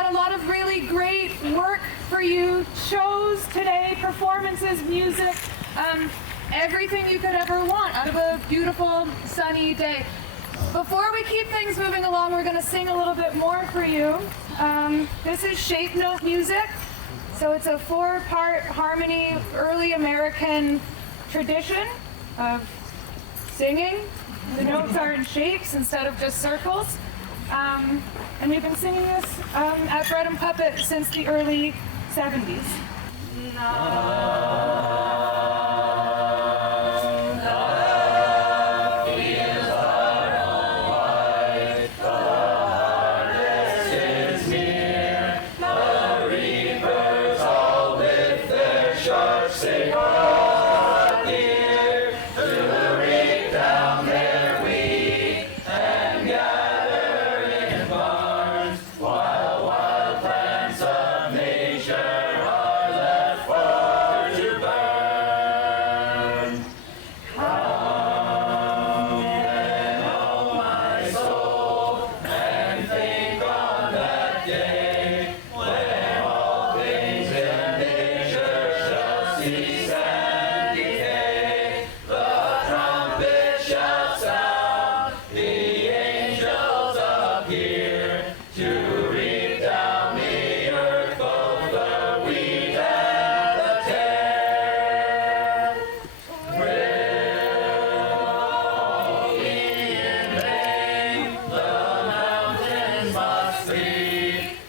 got a lot of really great work for you, shows today, performances, music, everything you could ever want out of a beautiful sunny day. Before we keep things moving along, we're going to sing a little bit more for you. This is shape note music. So it's a 4-part harmony, early American tradition of singing. The notes are in shapes instead of just circles. And we've been singing this at Bread and Puppet since the early 70s.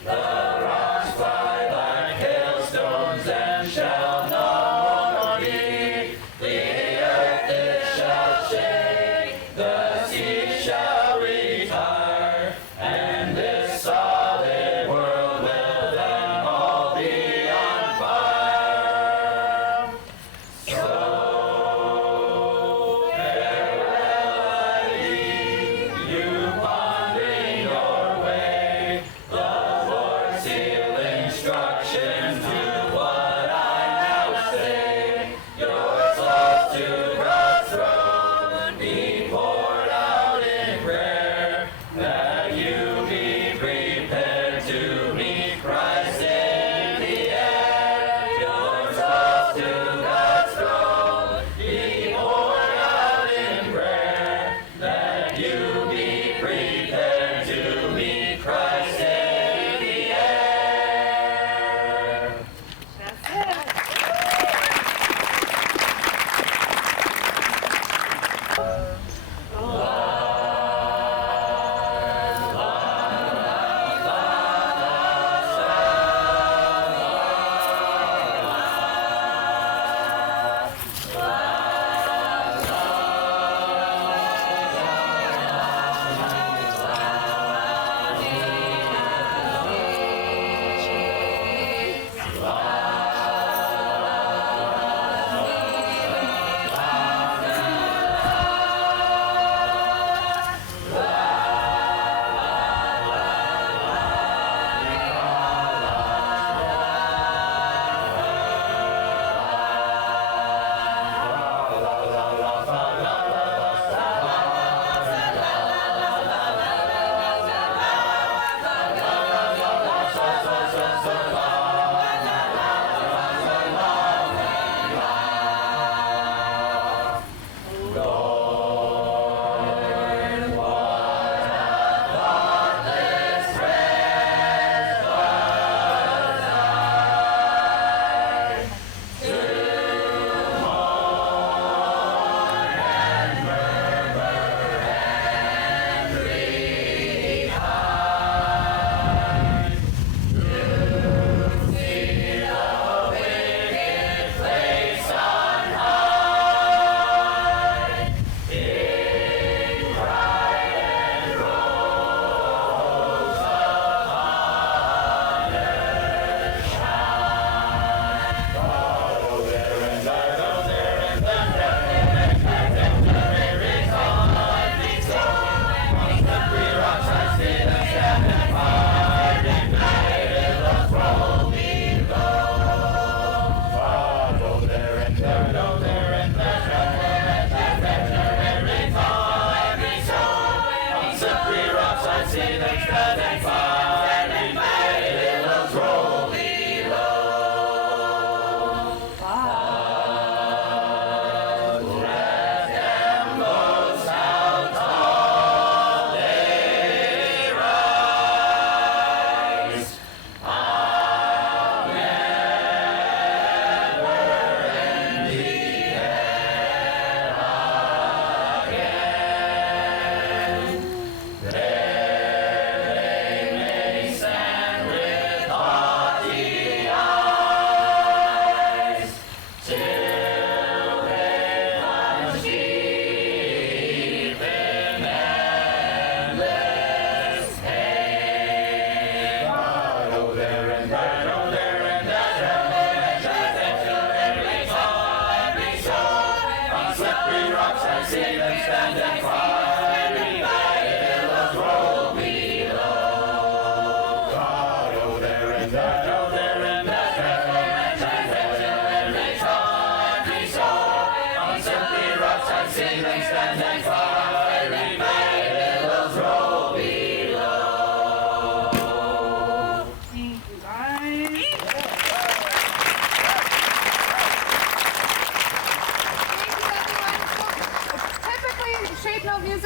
The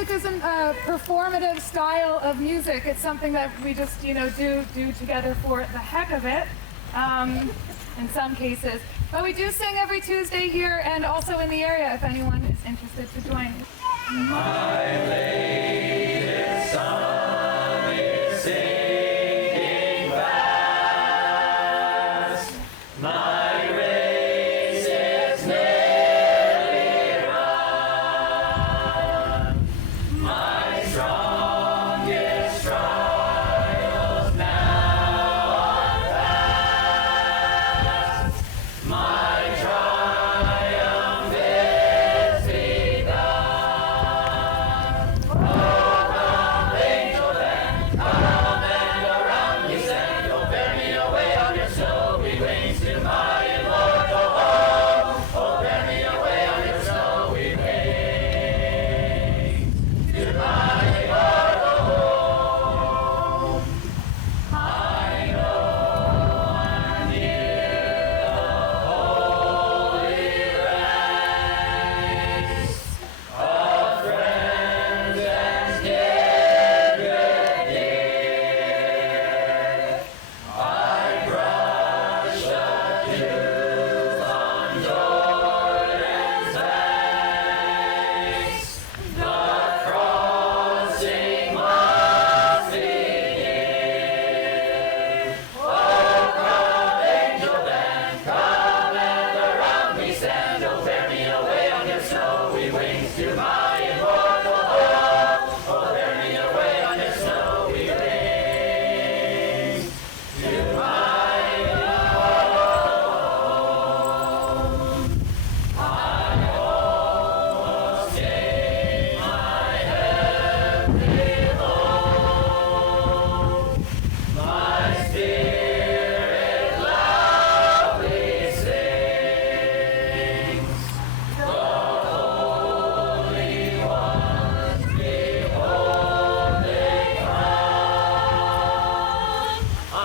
Isn't a performative style of music. It's something that we just, do together for the heck of it, in some cases. But we do sing every Tuesday here and also in the area if anyone is interested to join. My latest song is sinking fast. My race is nearly run. My strongest trials now are past. My triumph is begun. Oh, come, angel band, come and around me stand. Oh, bear me away on your snowy wings to my immortal home. Oh, bear me away on your snowy wings to my immortal home. I know I'm near the holy race of friends and kindred dear. I brush the dews on Jordan's banks. The crossing must be near. Oh, come, angel band, come and around me stand. Oh, bear me away on your snowy wings to my immortal home. Oh, bear me away on your snowy wings to my immortal home. I almost gained my heavenly home. My spirit loudly sings. The holy ones behold they come. I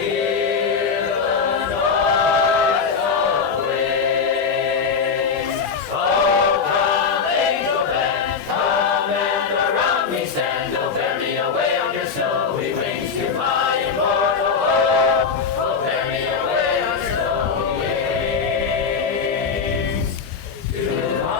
hear the noise of wings. Oh, come, angel band, come and around me stand. Oh, bear me away on your snowy wings to my immortal home. Oh, bear me away on snowy wings to my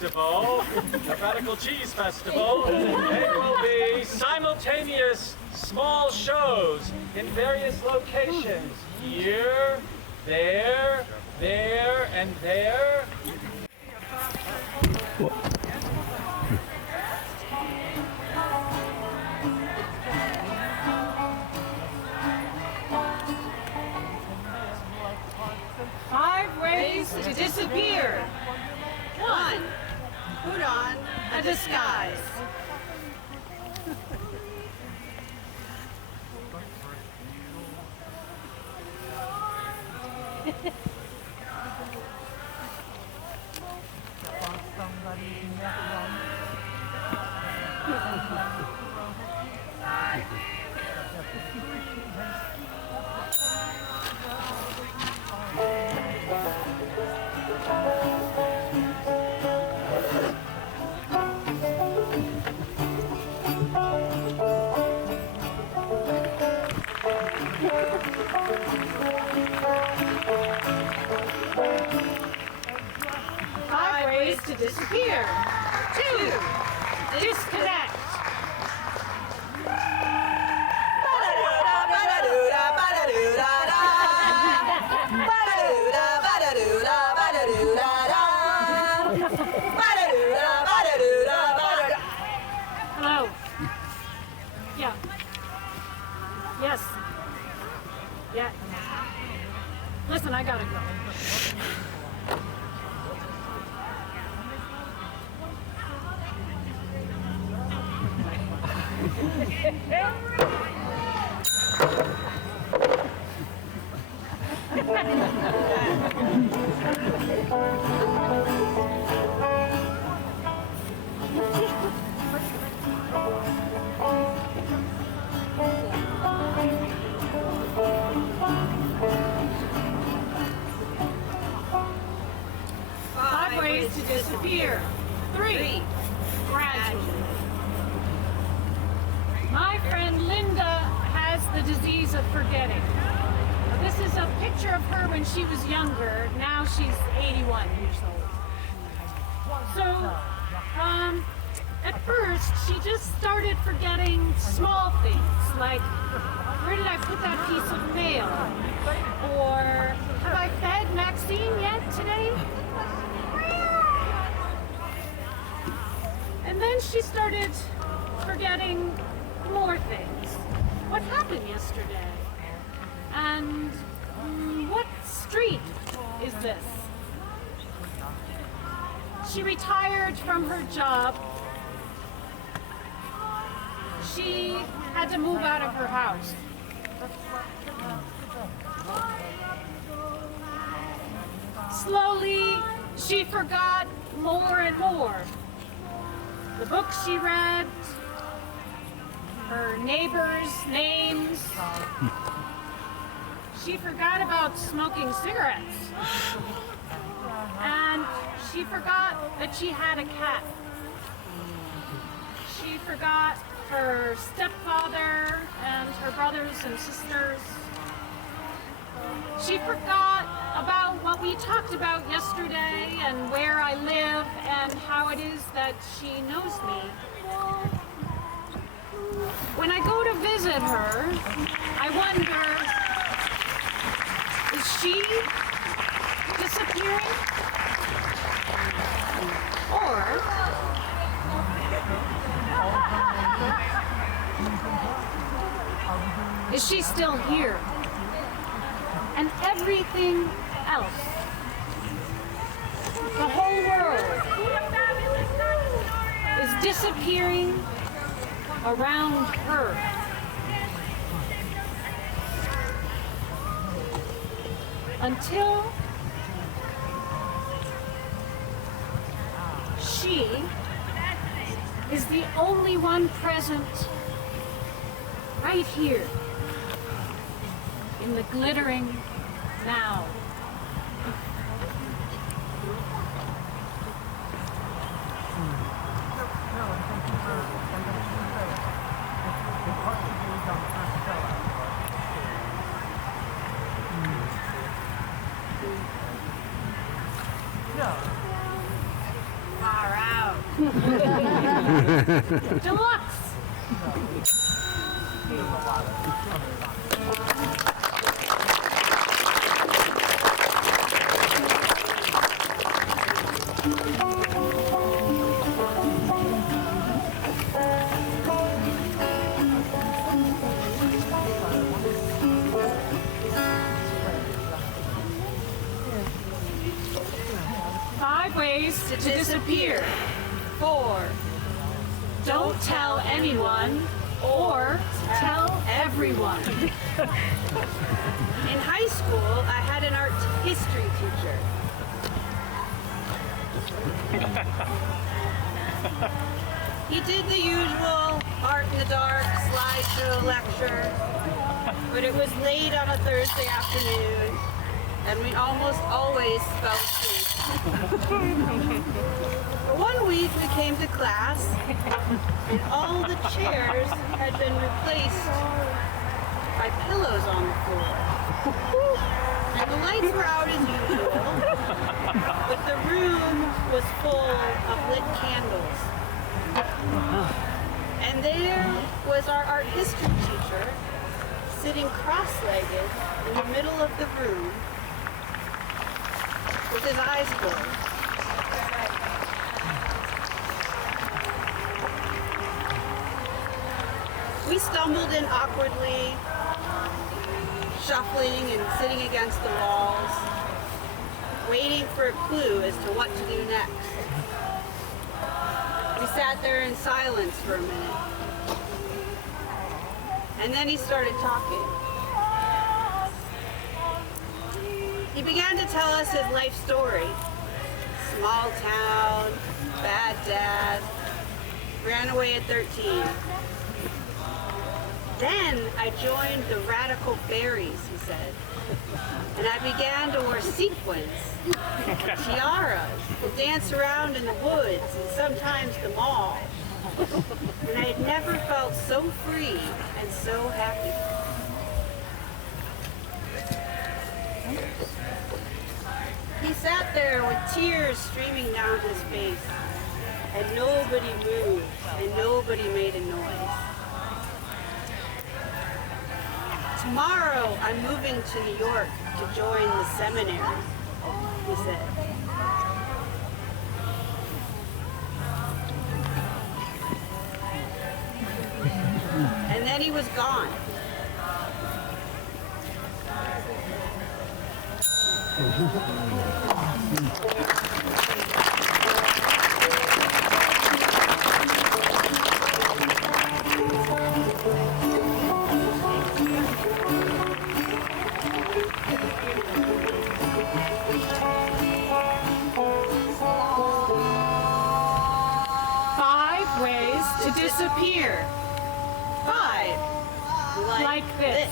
Festival, the RadicalCheese Festival. There will be simultaneous small shows in various locations. Here, there, there, and there. Five ways to disappear. 1. Put on a disguise. To disappear. 2. Disconnect. Hello. Yeah. Yes. Yeah. Listen, I gotta go. Five ways to disappear. 3. Gradually. My friend Linda has the disease of forgetting. This is a picture of her when she was younger. Now she's 81 years old. So, at first, she just started forgetting small things, like, where did I put that piece of mail? Or, have I fed Maxine yet today? And then she started forgetting more things. What happened yesterday? And what street is this? She retired from her job. She had to move out of her house. Slowly, she forgot more and more. The books she read, her neighbors' names. She forgot about smoking cigarettes. And she forgot that she had a cat. She forgot her stepfather and her brothers and sisters. She forgot about what we talked about yesterday and where I live and how it is that she knows me. When I go to visit her, I wonder, is she disappearing? Or is she still here? And everything else, the whole world, is disappearing around her. Until she is the only one present right here in the glittering now. All right. Deluxe. 5 ways to disappear. 4. Don't tell anyone or tell everyone. In high school, I had an art history teacher. He did the usual art in the dark slideshow lecture, but it was late on a Thursday afternoon, and we almost always fell asleep. One week we came to class, and all the chairs had been replaced by pillows on the floor. And the lights were out as usual, but the room was full of lit candles. And there was our art history teacher sitting cross-legged in the middle of the room with his eyes closed. We stumbled in awkwardly, shuffling and sitting against the walls, waiting for a clue as to what to do next. We sat there in silence for a minute. And then he started talking. He began to tell us his life story. Small town, bad dad, ran away at 13. Then I joined the Radical Berries, he said. And I began to wear sequins, tiaras, and dance around in the woods and sometimes the mall. And I had never felt so free and so happy. He sat there with tears streaming down his face, and nobody moved, and nobody made a noise. Tomorrow, I'm moving to New York to join the seminary, he said. And then he was gone. To disappear. 5. Like this.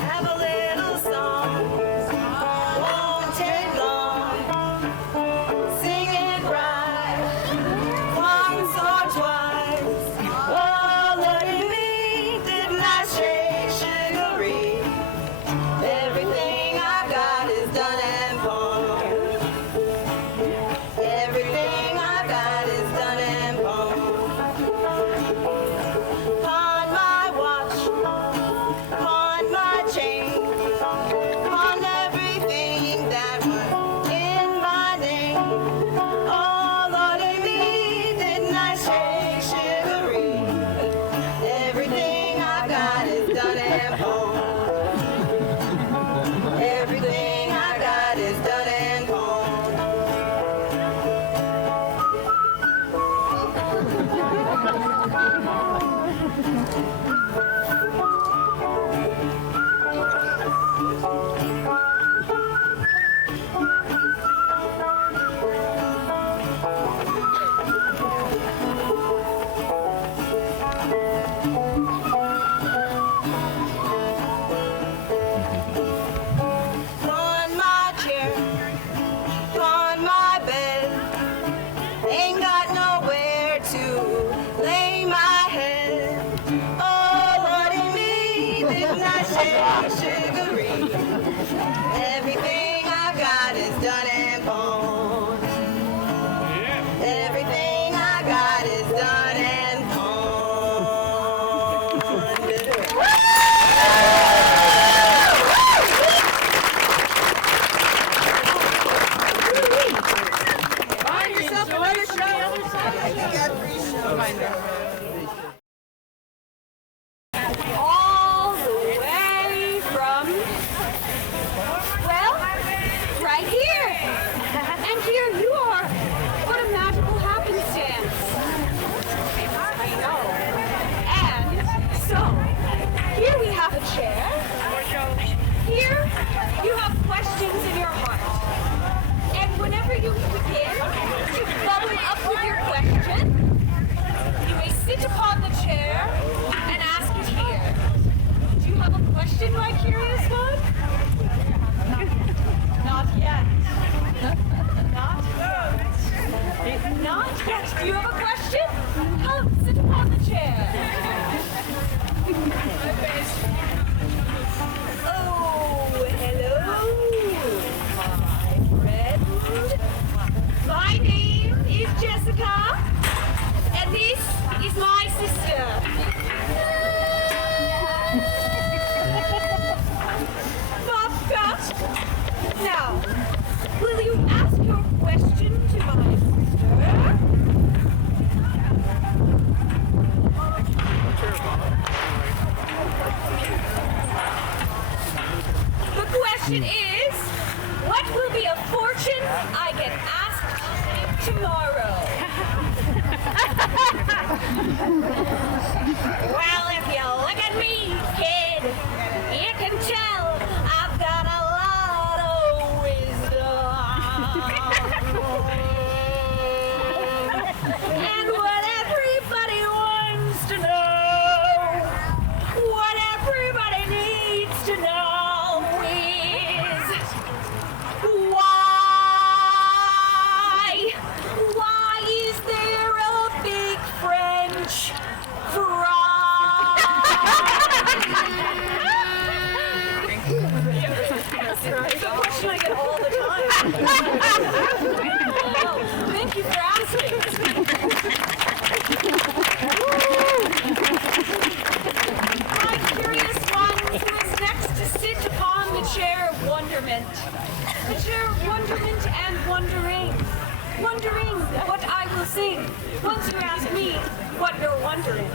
Have a little song, won't take long. Sing it right, once or twice. Oh, look at me, didn't I shake sugary? Everything I've got is done and gone. Everything I've got is done and gone. Pawn my watch, pawn my chain, pawn everything that was in my name. Oh, Lord, at me, didn't I shake sugary? Everything I've got is done and gone. Everything I got is done and gone. sugary. Everything I got is done and pawned. Everything I got is done and pawned. Find yourself another show. You got 3 shows. All the way from, well, right here. And here you are. What a magical happenstance. I know. And so, here we have a chair. Here you have questions in your heart. And whenever you begin to bubble up with your question, you may sit upon the chair and ask it here. Do you have a question, my curious one? Not yet. Not yet. Not yet. Do you have a question? Come, sit upon the chair. Oh, hello, my friend. My name is Jessica, and this is my sister. Bobka. Now, will you ask your question to my sister? The question is, what will be a fortune I get asked tomorrow? Well, if you look at me, kid, you can tell I've got a lot of wisdom. And what everybody wants to know, what everybody needs to know is why is there a big French fry? It's a question I get all the time. Oh, thank you for asking. My curious one who is next to sit upon the chair of wonderment. The chair of wonderment and wondering. Wondering what I will sing once you ask me what you're wondering.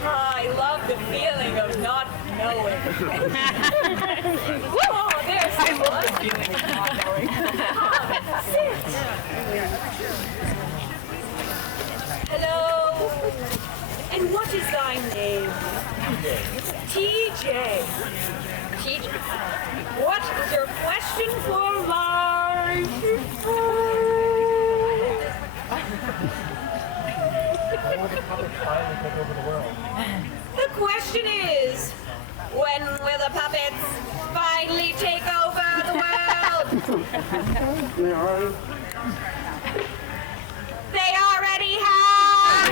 I love the feeling of not knowing. Oh, there's someone. Sit. Hello. And what is thy name? TJ. TJ. What is your question for life? The question is, when will the puppets finally take over the world? They already have!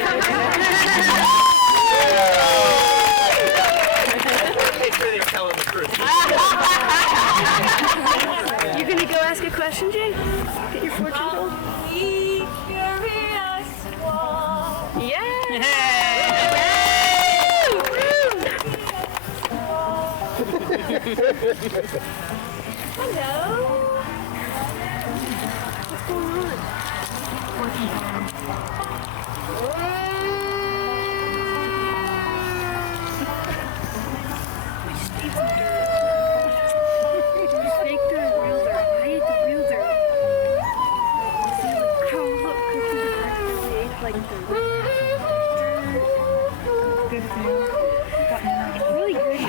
Make sure they're telling the truth. You gonna go ask a question, Jay? Get your fortune told? Be curious one. Yeah! Hello? What's going on? Fake dirt, real dirt. I hate the real dirt. See, like, oh, look, cookies are actually like the good thing. It's really good.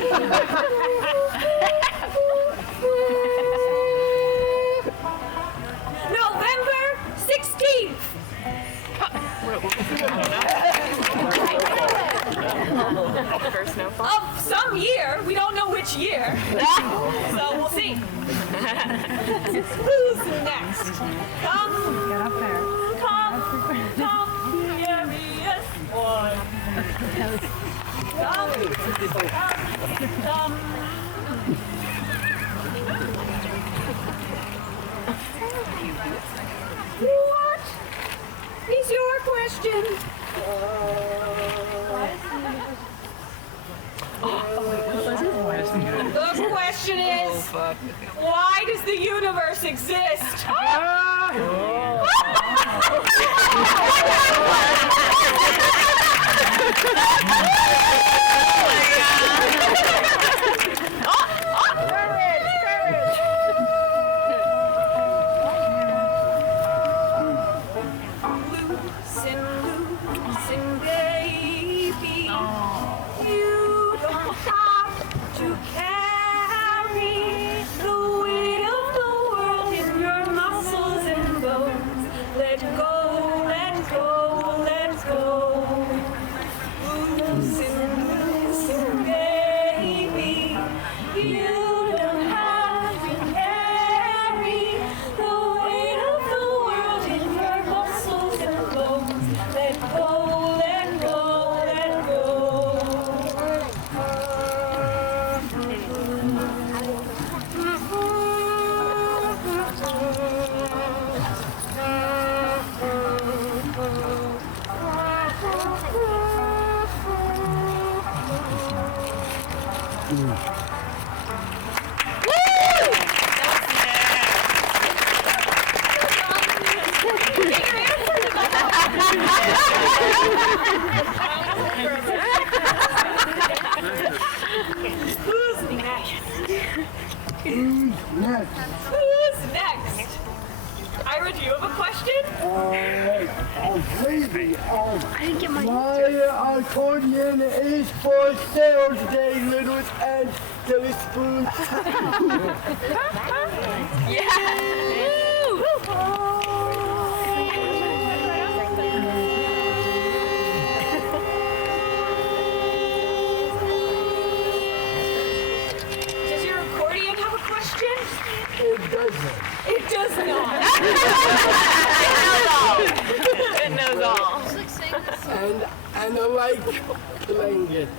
November 16th! First snowfall. Of some year. We don't know which year. So we'll see. Who's next? Come, curious one. What is your question? The question is, why does the universe exist? Loosen, baby. You don't have to carry the weight of the world in your muscles and bones. Let go, let go, let go. Loosen, baby. You don't have to carry the weight of the world in your muscles and bones. Let go, let go, let Who's next? Ira, do you have a question? Maybe. I didn't get my My accordion is for sales day, little and silly spoons. Does your accordion have a question? It doesn't. It does not. It knows all. And I like playing it.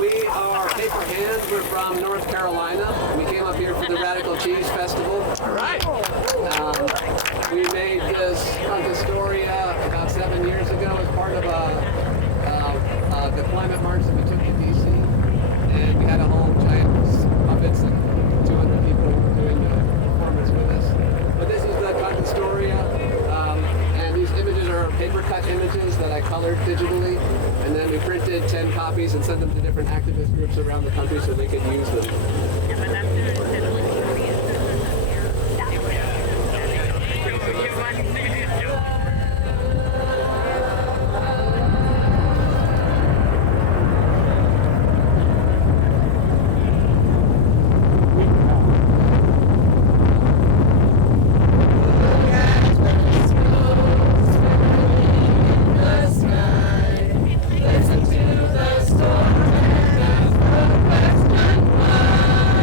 We are Paperhand. We're from North Carolina. We came up here for the RadicalCheese Festival. All right. We made this cantastoria about 7 years ago as part of the climate march that we took to DC. And we had a whole giant puppets and 200 people doing the performance with us. But this is the cantastoria. And these images are paper cut images that I colored digitally. And then we printed 10 copies and sent them to different activist groups around the country so they could use them. Listen to the storm and the question why.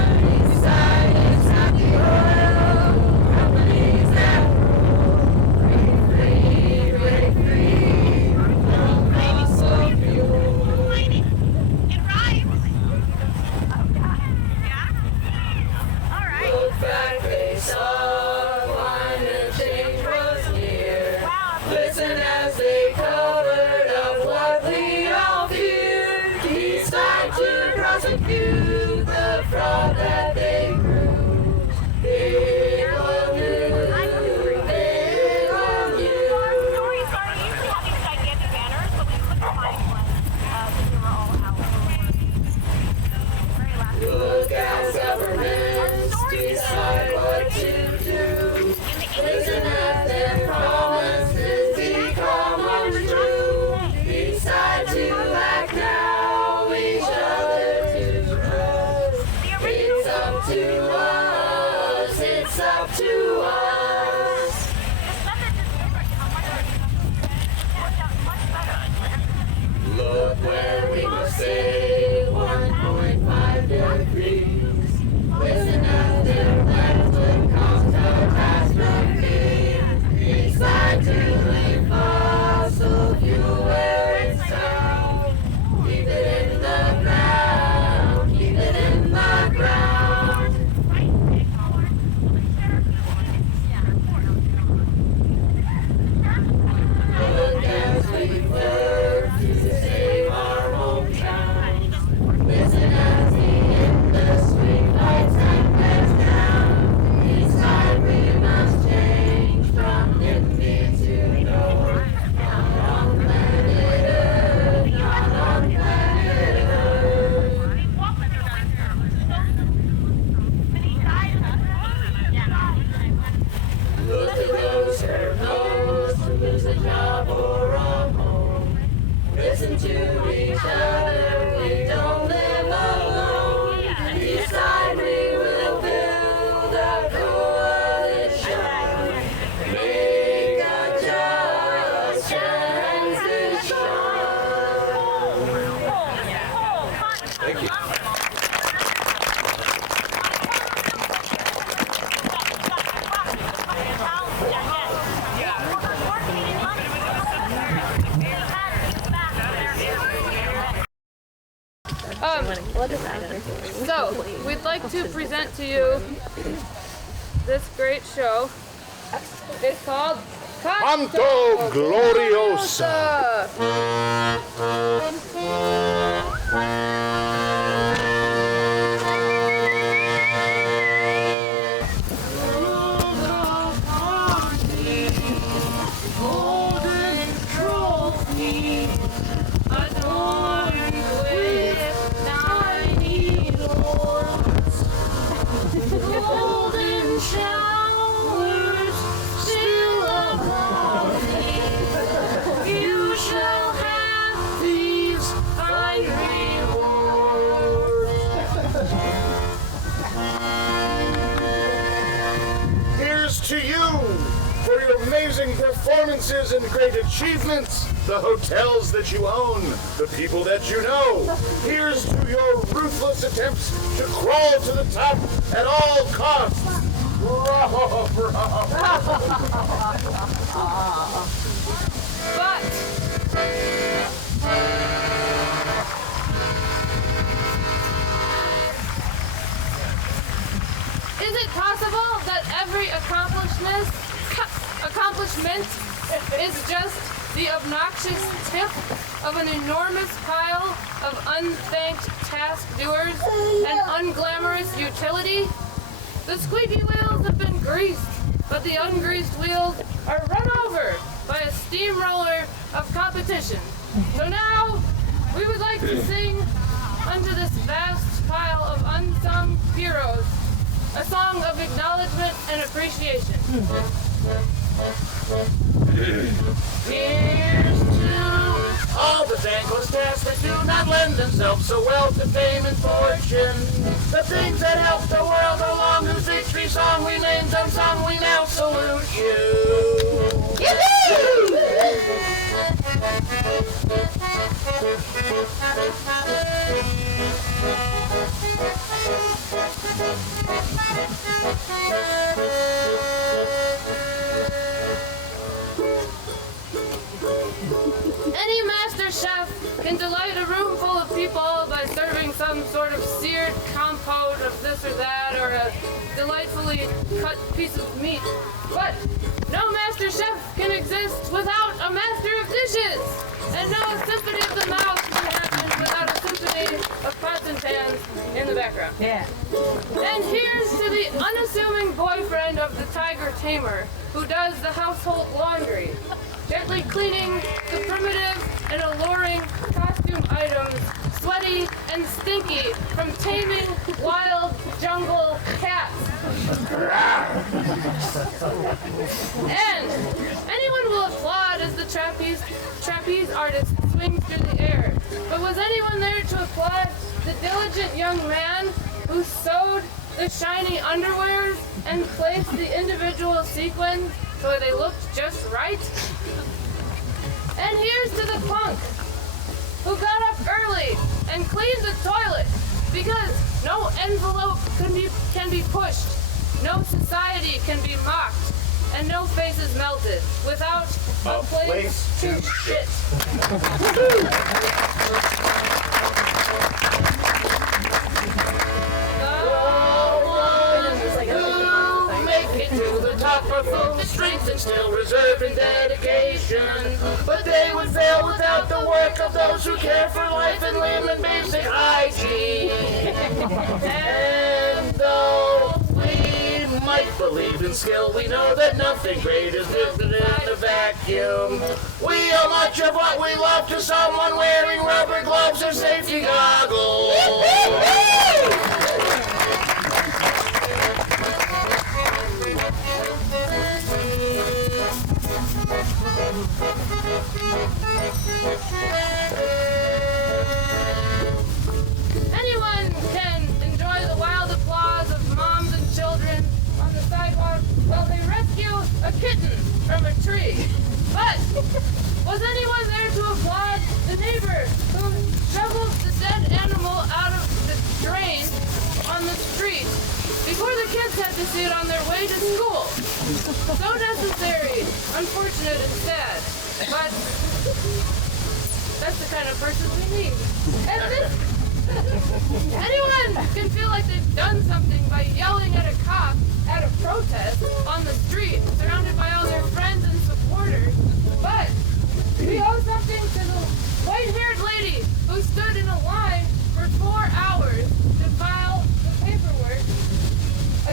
So, we'd like to present to you this great show. It's called Canto Gloriosa. To you for your amazing performances and great achievements, the hotels that you own, the people that you know. Here's to your ruthless attempts to crawl to the top at all costs. Bravo, bravo. But is it possible that every accomplishment is just the obnoxious tip of an enormous pile of unthanked task doers and unglamorous utility? The squeaky wheels have been greased, but the ungreased wheels are run over by a steamroller of competition. So now, we would like to sing unto this vast pile of unsung heroes a song of acknowledgement and appreciation. Here's to all the thankless tasks that do not lend themselves so well to fame and fortune. The things that help the world along, whose victory song we named unsung, we now salute you. Any master chef can delight a room full of people by serving some sort of seared compote of this or that, or a delightfully cut piece of meat. But no master chef can exist without a master of dishes, and no symphony of the mouth can happen without a symphony of pots and pans in the background. Yeah. And here's to the unassuming boyfriend of the tiger tamer who does the household laundry, gently cleaning the primitive and alluring costume items, sweaty and stinky from taming wild jungle cats. And anyone will applaud as the trapeze artist swings through the air. But was anyone there to applaud the diligent young man who sewed the shiny underwears and placed the individual sequins so they looked just right? And here's to the punk who got up early and cleaned the toilet because no envelope can be pushed, no society can be mocked, and no faces melted without a place to shit. To the top are full of strength and still reserve and dedication. But they would fail without the work of those who care for life and limb and basic hygiene. And though we might believe in skill, we know that nothing great is lifted in a vacuum. We owe much of what we love to someone wearing rubber gloves or safety goggles. Anyone can enjoy the wild applause of moms and children on the a kitten from a tree. But was anyone there to applaud the neighbor who shoveled the dead animal out of the drain on the street before the kids had to see it on their way to school? So necessary, unfortunate, and sad. But that's the kind of person we need. And this, anyone can feel like they've done something by yelling at a cop at a protest on the street, surrounded by all their friends and supporters. But we owe something to the white-haired lady who stood in a line for 4 hours to file the paperwork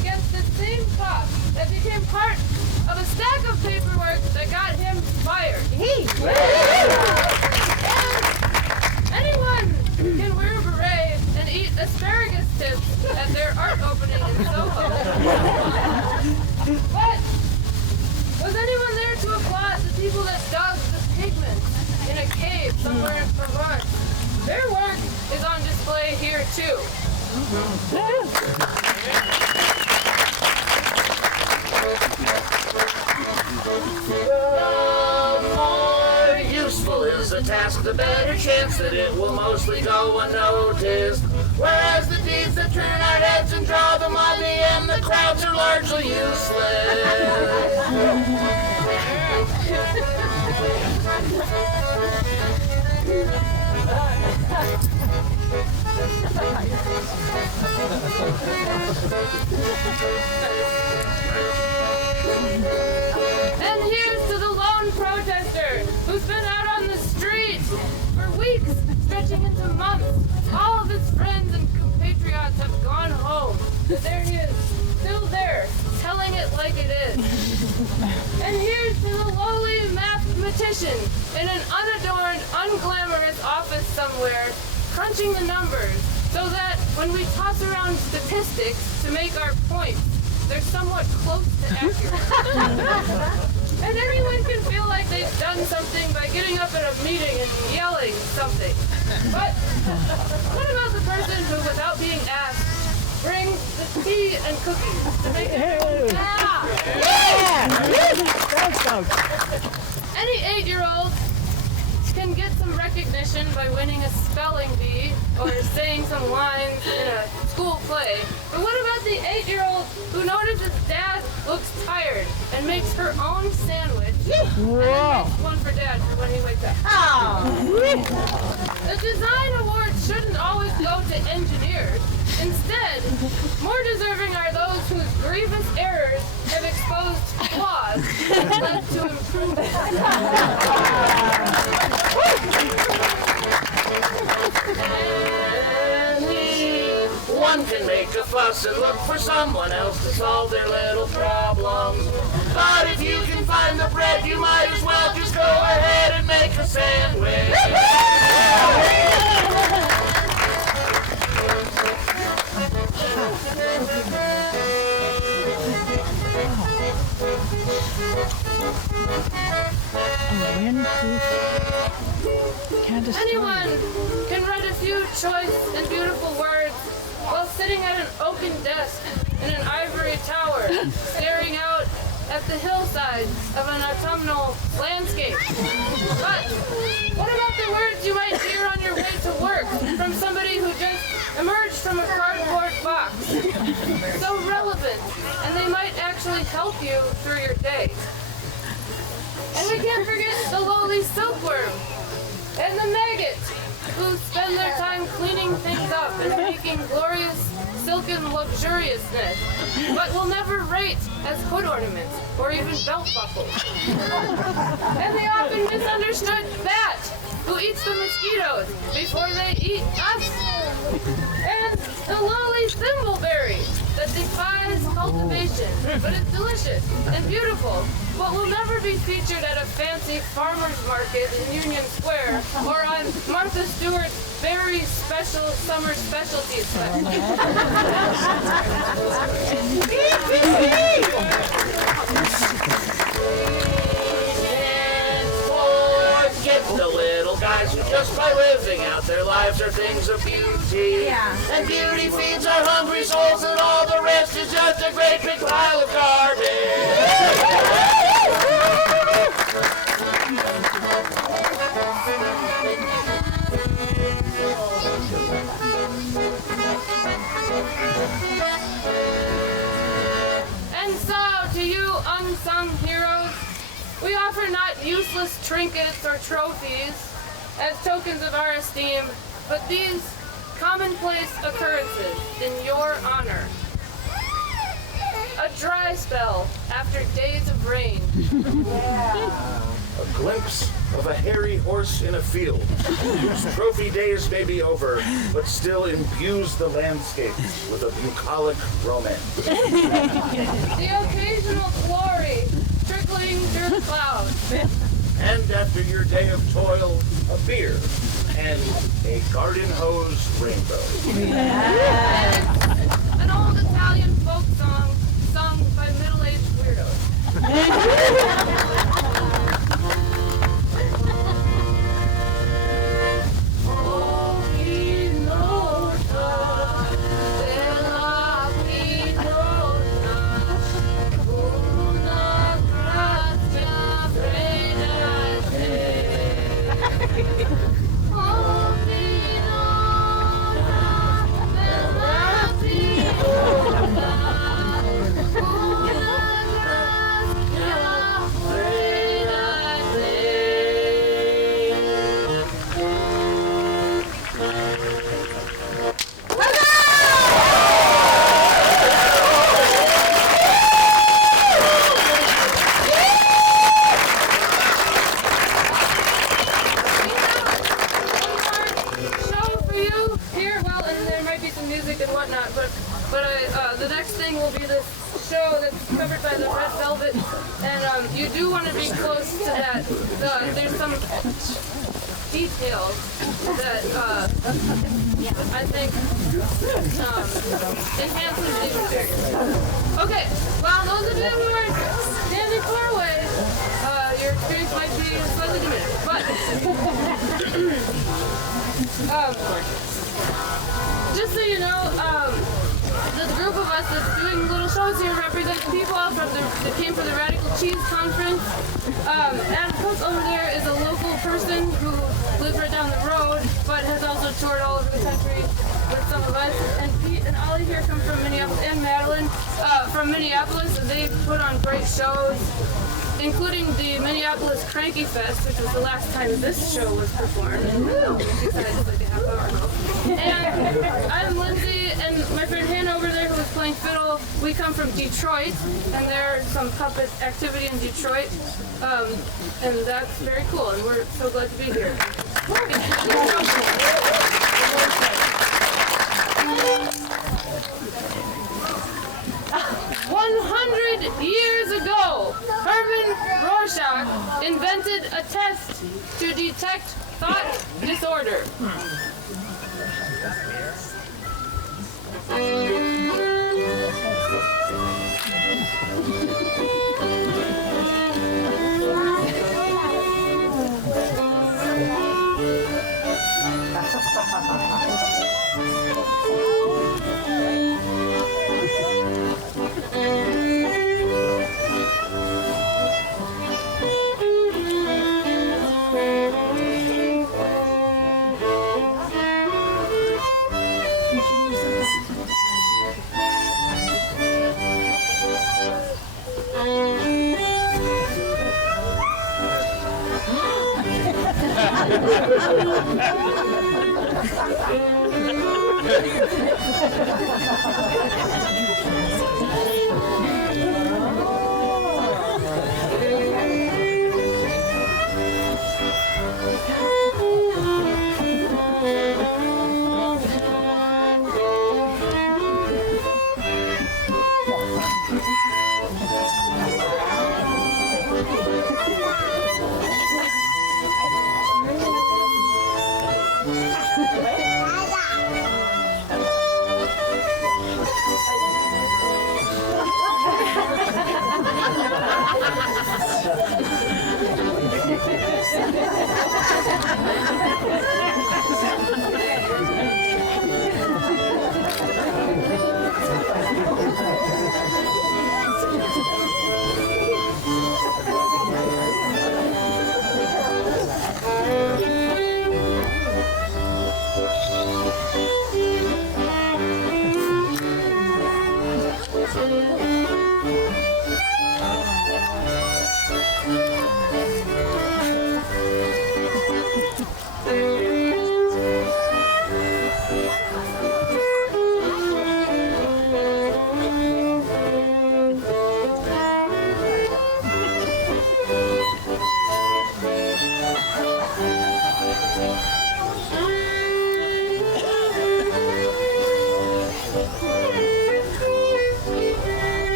against the same cop that became part of a stack of paperwork that got him fired. And anyone can wear a beret and eat asparagus tips at their art opening in Soho. But was anyone there to applaud the people that dug the pigments in a cave somewhere in Vermont? Their work is on display here too. The more useful is the task, the better chance that it will mostly go unnoticed. Whereas the deeds that turn our heads and draw the money and the crowds are largely useless. And here's to the lone protester who's been out on the street for weeks, stretching into months. All of his friends and compatriots have gone home, but there he is, still there, telling it like it is. And here's to the lowly mathematician in an unadorned, unglamorous office somewhere, crunching the numbers, so that when we toss around statistics to make our points, they're somewhat close to accurate. And anyone can feel like they've done something by getting up at a meeting and yelling something. But what about the person who, without being asked, brings the tea and cookies to make everyone laugh? Any 8-year-old can get some recognition by winning a spelling bee or saying some lines in a school play. But what about the 8-year-old who notices Dad looks tired and makes her own sandwich and then makes one for Dad for when he wakes up? The design awards shouldn't always go to engineers. Instead, more deserving are those whose grievous errors have exposed flaws and led to improvement. One can make a fuss and look for someone else to solve their little problems. But if you can find the bread, you might as well just go ahead and make a sandwich. Anyone can write a few choice and beautiful words while sitting at an oaken desk in an ivory tower, staring out at the hillside of an autumnal landscape. But what about the words you might hear on your way to work from somebody who just emerged from a cardboard box? So relevant, and they might actually help you through your day. And we can't forget the lowly silkworm and the maggot who spend their time cleaning things up and making glorious silken luxuriousness, but will never rate as hood ornaments or even belt buckles. And the often misunderstood bat who eats the mosquitoes before they eat us. And the lowly thimbleberry that defies cultivation, but is delicious and beautiful, but will never be featured at a fancy farmer's market in Union Square or on Martha Stewart's very special summer specialties section. Forget the little guys who just by living out their lives are things of beauty. Yeah. And beauty feeds our hungry souls and all the rest is just a great big pile of garbage. unsung heroes, we offer not useless trinkets or trophies as tokens of our esteem, but these commonplace occurrences in your honor. A dry spell after days of rain. A glimpse of a hairy horse in a field, whose trophy days may be over, but still imbues the landscape with a bucolic romance. The occasional glory trickling through the clouds. And after your day of toil, a beer and a garden hose rainbow. And an old Italian folk song sung by middle-aged weirdos. The next thing will be this show that's covered by the Red Velvet, and you do want to be close to that. There's some details that I think enhances the experience. Okay, well, those of you who are standing far away, your experience might be slightly diminished, but just so you know, the group of us that's doing little shows here represent the people that came for the Radical Cheese Conference. Adam Cook over there is a local person who lives right down the road, but has also toured all over the country with some of us. And Pete and Ollie here come from Minneapolis, and Madeline from Minneapolis. They put on great shows, including the Minneapolis Cranky Fest, which was the last time this show was performed. Besides, like a half hour ago. And I'm Lindsay, and my friend Hannah over there who was playing fiddle. We come from Detroit, and there's some puppet activity in Detroit, and that's very cool, and we're so glad to be here. 100 years ago, Herman Rorschach invented a test to detect thought disorder.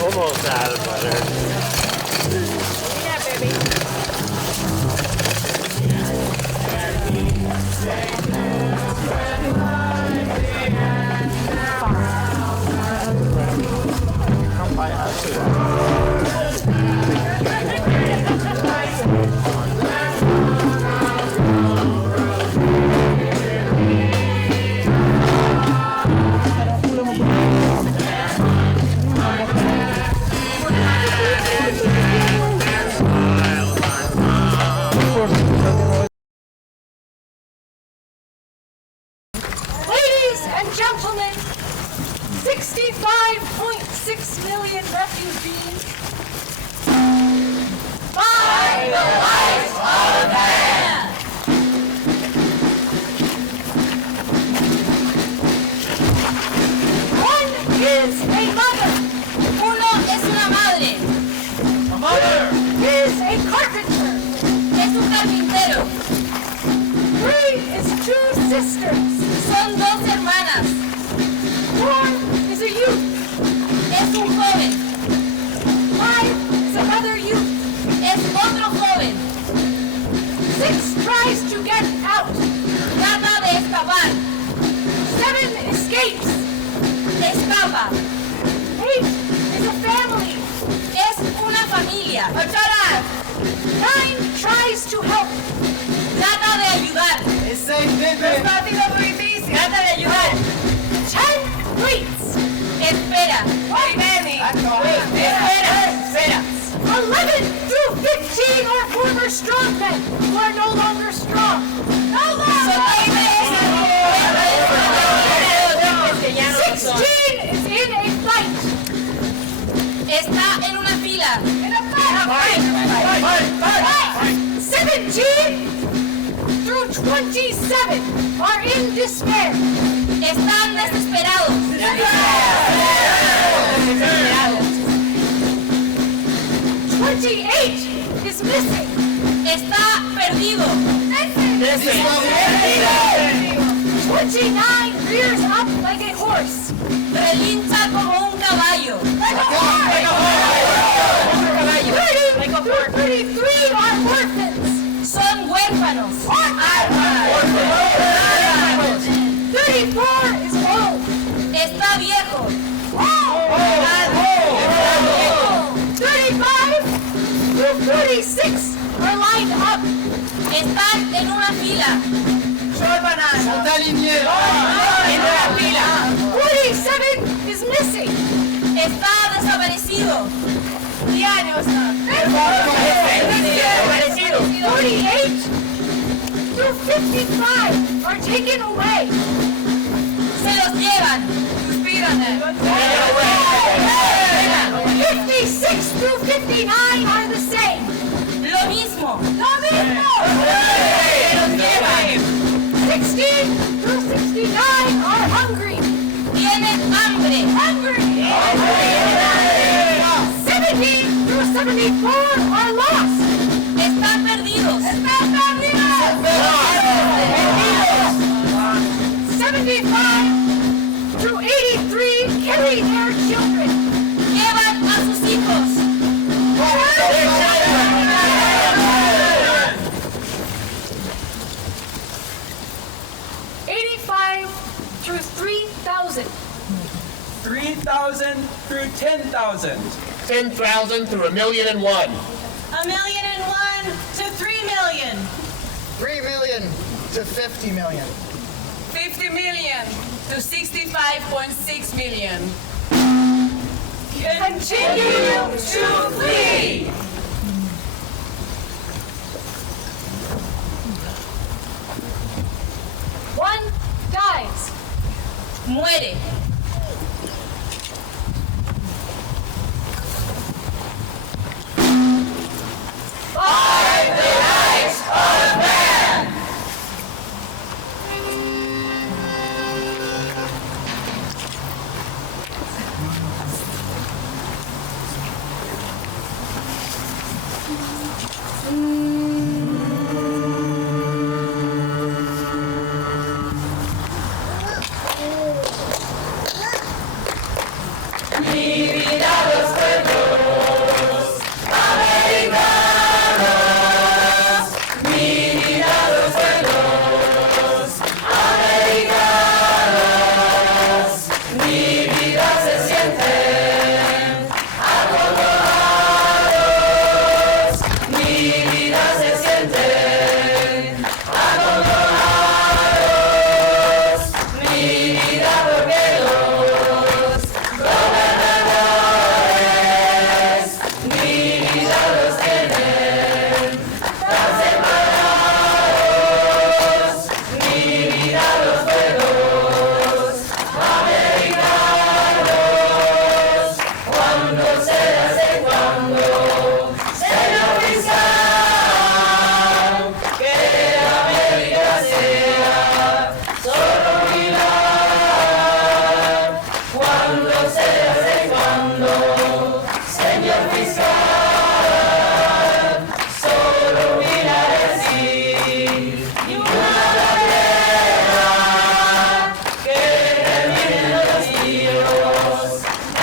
Almost out of butter. Yeah, baby. Come by us. Ladies and gentlemen, 65.6 million refugees. By the light of man! One is a mother. Uno es una madre. A mother! Is a carpenter. Es un carpintero. Three is two sisters. Son dos hermanas. Four is a youth. Es un joven. Five is another youth. Es otro joven. Six tries to get out. Trata de escapar. Seven escapes. Escapa. 8 is a family. Es una familia. A llorar. 9 tries to help. Trata de ayudar. Es fácil o muy difícil. Trata de ayudar. 10 waits. Espera. Espera. 11 through 15 are former strongmen who are no longer strong. No longer. 16 is in a fight. Está en una fila. In a fight. 17 17 through 27 are in despair. Están desesperados. 28 is missing. Está perdido. 29 rears up like a horse. Relincha como un caballo. 33 are orphans. Son huérfanos. 34 is old. Está viejo. 35 through 36 are lined up. Están en una fila. Está alineado. En una fila. 47 is missing. Está desaparecido. 48 through 55 are taken away. Se los llevan. Suspiran. 56 through 59 are the same. Lo mismo. Se los llevan. 60 through 69 are hungry. Tienen hambre. 70 through 74 are lost. Están perdidos. 75 through 83 carry their children. Llevan a sus hijos. 85 through 3,000. 3,000 through 10,000. 10,000 through 1,000,001. 1,000,001 to 3 million. 3 million to 50 million. 50 million to 65.6 million. Continue to flee. One dies. Muere. Five the Knights of the Band! Mi vida los pueblos americanos, mi vida los pueblos americanos, mi vida se sienten acongojados, mi vida se sienten acongojados, mi vida porque los gobernadores, mi vida los tienen tan separados, mi vida los pueblos americanos, cuando se hace cuando, señor fiscal, que América sea solo mirar, cuando se hace cuando, señor fiscal, solo mirar decir, y una bandera que terminen los tiros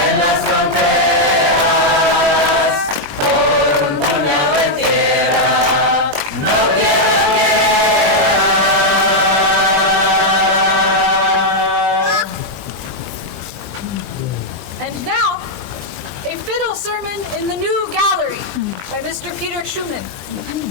en las fronteras, por un puñado de tierra, no quieran guerra. And now, a fiddle sermon in the new gallery by Mr. Peter Schumann. Thank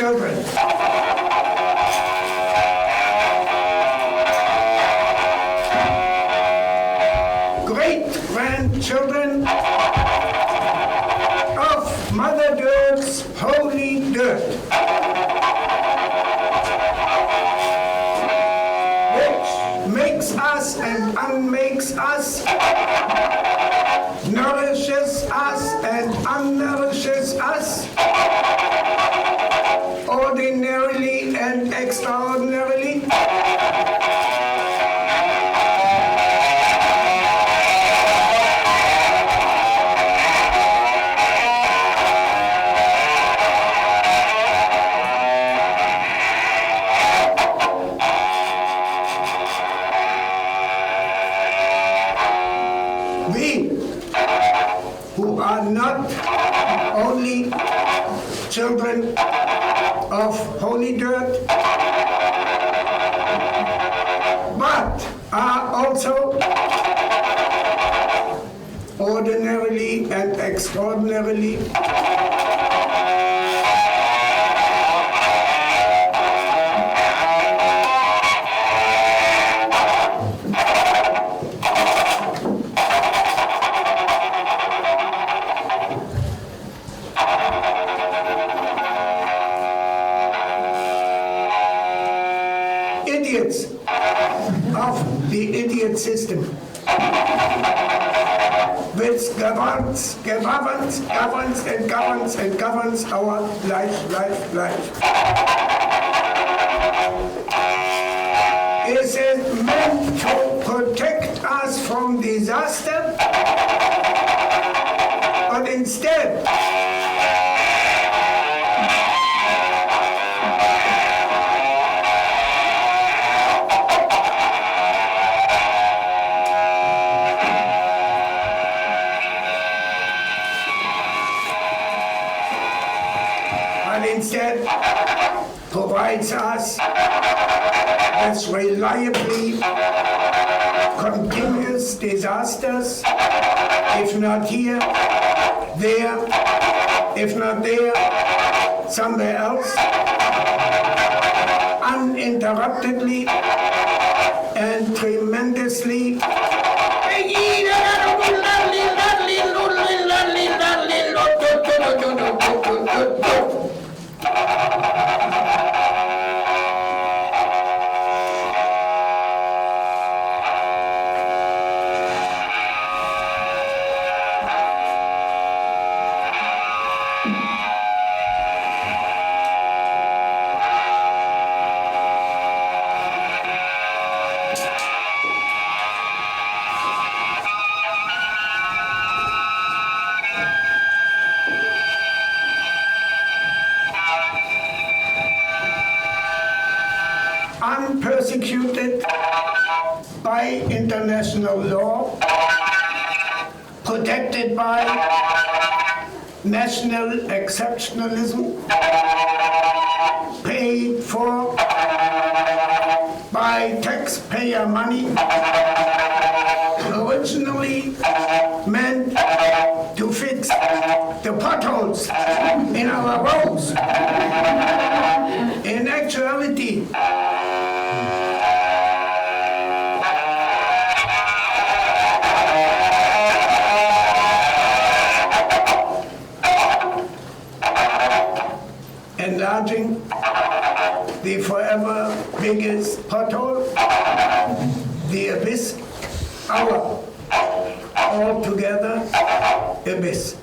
grandchildren. Great-grandchildren of Mother Dirt's holy dirt, which makes us and unmakes us, nourishes us and unnourishes us, ordinarily and extraordinarily. Not only children of holy dirt, but are also ordinarily and extraordinarily system, which governs our life. Is it meant to protect us from disaster? But instead, provides us with reliably continuous disasters, if not here, there, if not there, somewhere else, uninterruptedly and tremendously. Unpersecuted by international law, protected by national exceptionalism, paid for by taxpayer money, originally meant to fix the potholes in our roads. In actuality, enlarging the forever biggest pothole, the abyss, our altogether abyss.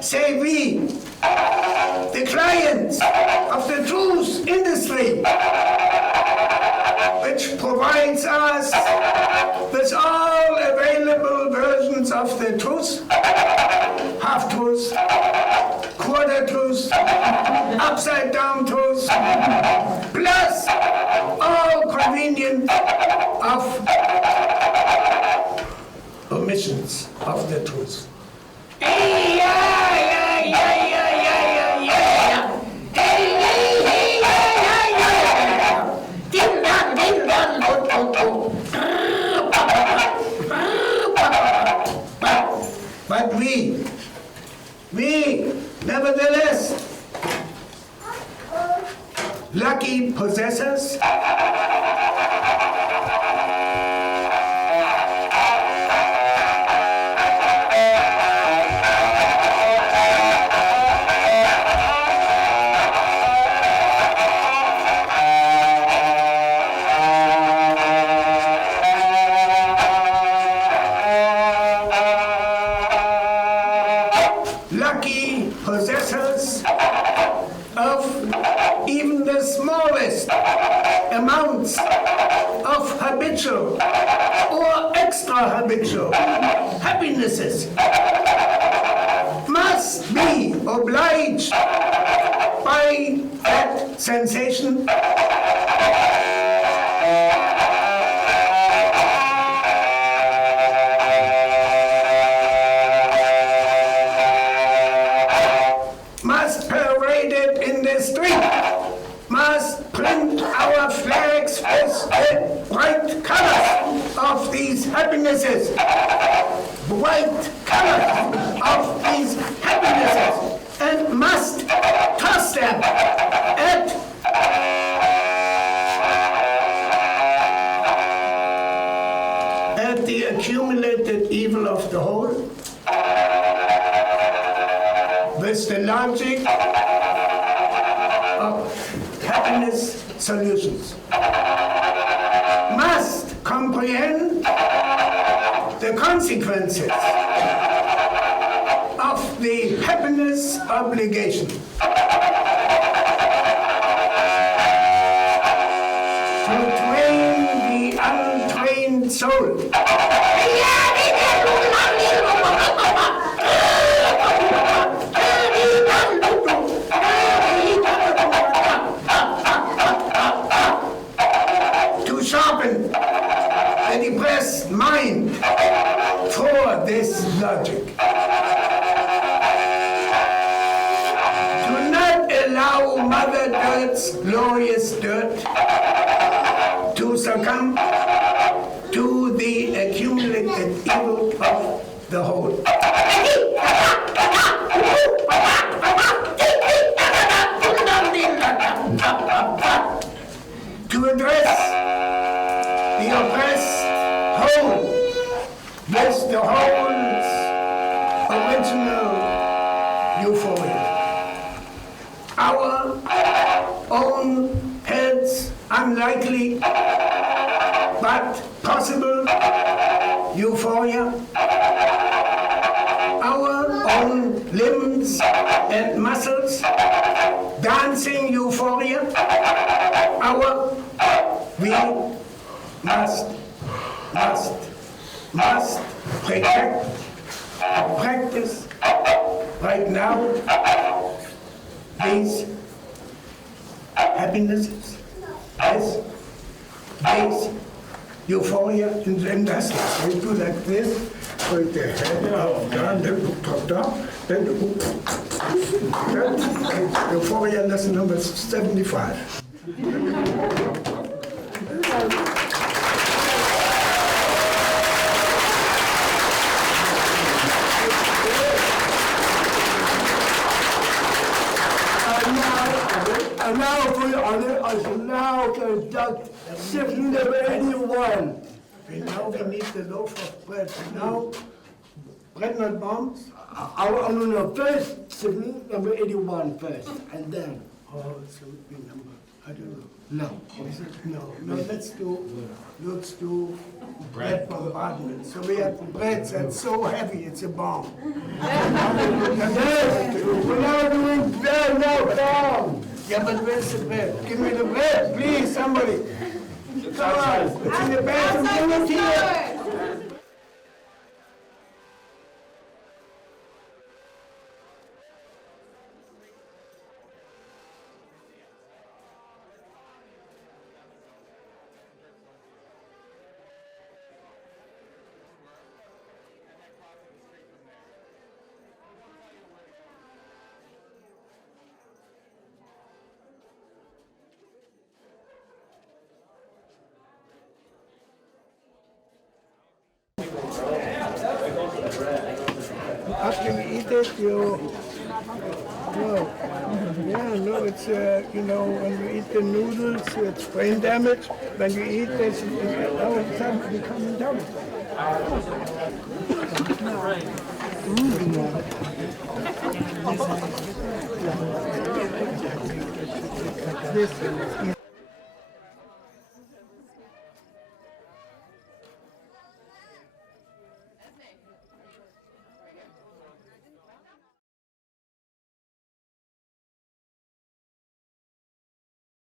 Say we, the clients of the truth industry, which provides us with all available versions of the truth, half-truth, quarter-truth, upside-down truth, plus all convenient of omissions of the truth. But we, nevertheless, lucky possessors of even the smallest amounts of habitual or extra habitual happinesses must be obliged by that sensation must parade it in the street, must print our flags with the bright colors of these happinesses, bright colors of these happinesses, and must toss them at the accumulated evil of the whole, with the logic of happiness solutions, must comprehend the consequences of the happiness obligation. To train the untrained soul. To sharpen the depressed mind for this logic. Do not allow Mother Dirt's glorious dirt to succumb to the accumulated evil of the whole. To address the oppressed whole with the whole's original euphoria. Our own heads unlikely but possible euphoria. Our own limbs and muscles dancing euphoria. We must practice right now these happinesses, these euphoria in the industry. We do like this, put the head up, down, then top down, then euphoria lesson number 75. And now for the honor, I shall now conduct symphony number 81. Okay, now we need the loaf of bread. Now, bread not bombs? I know first symphony number 81 first, and then. Oh, so it would be number, I don't know. No. Is it? No, let's do bread bombardment. So we have bread that's so heavy, it's a bomb. Yes, we're now doing bread, no bomb. Yeah, but where's the bread? Give me the bread, please, somebody. Come on, it's in the bathroom, give it here. after you eat it, it's, when you eat the noodles, it's brain damage. When you eat this, all of a sudden it becomes intelligent. This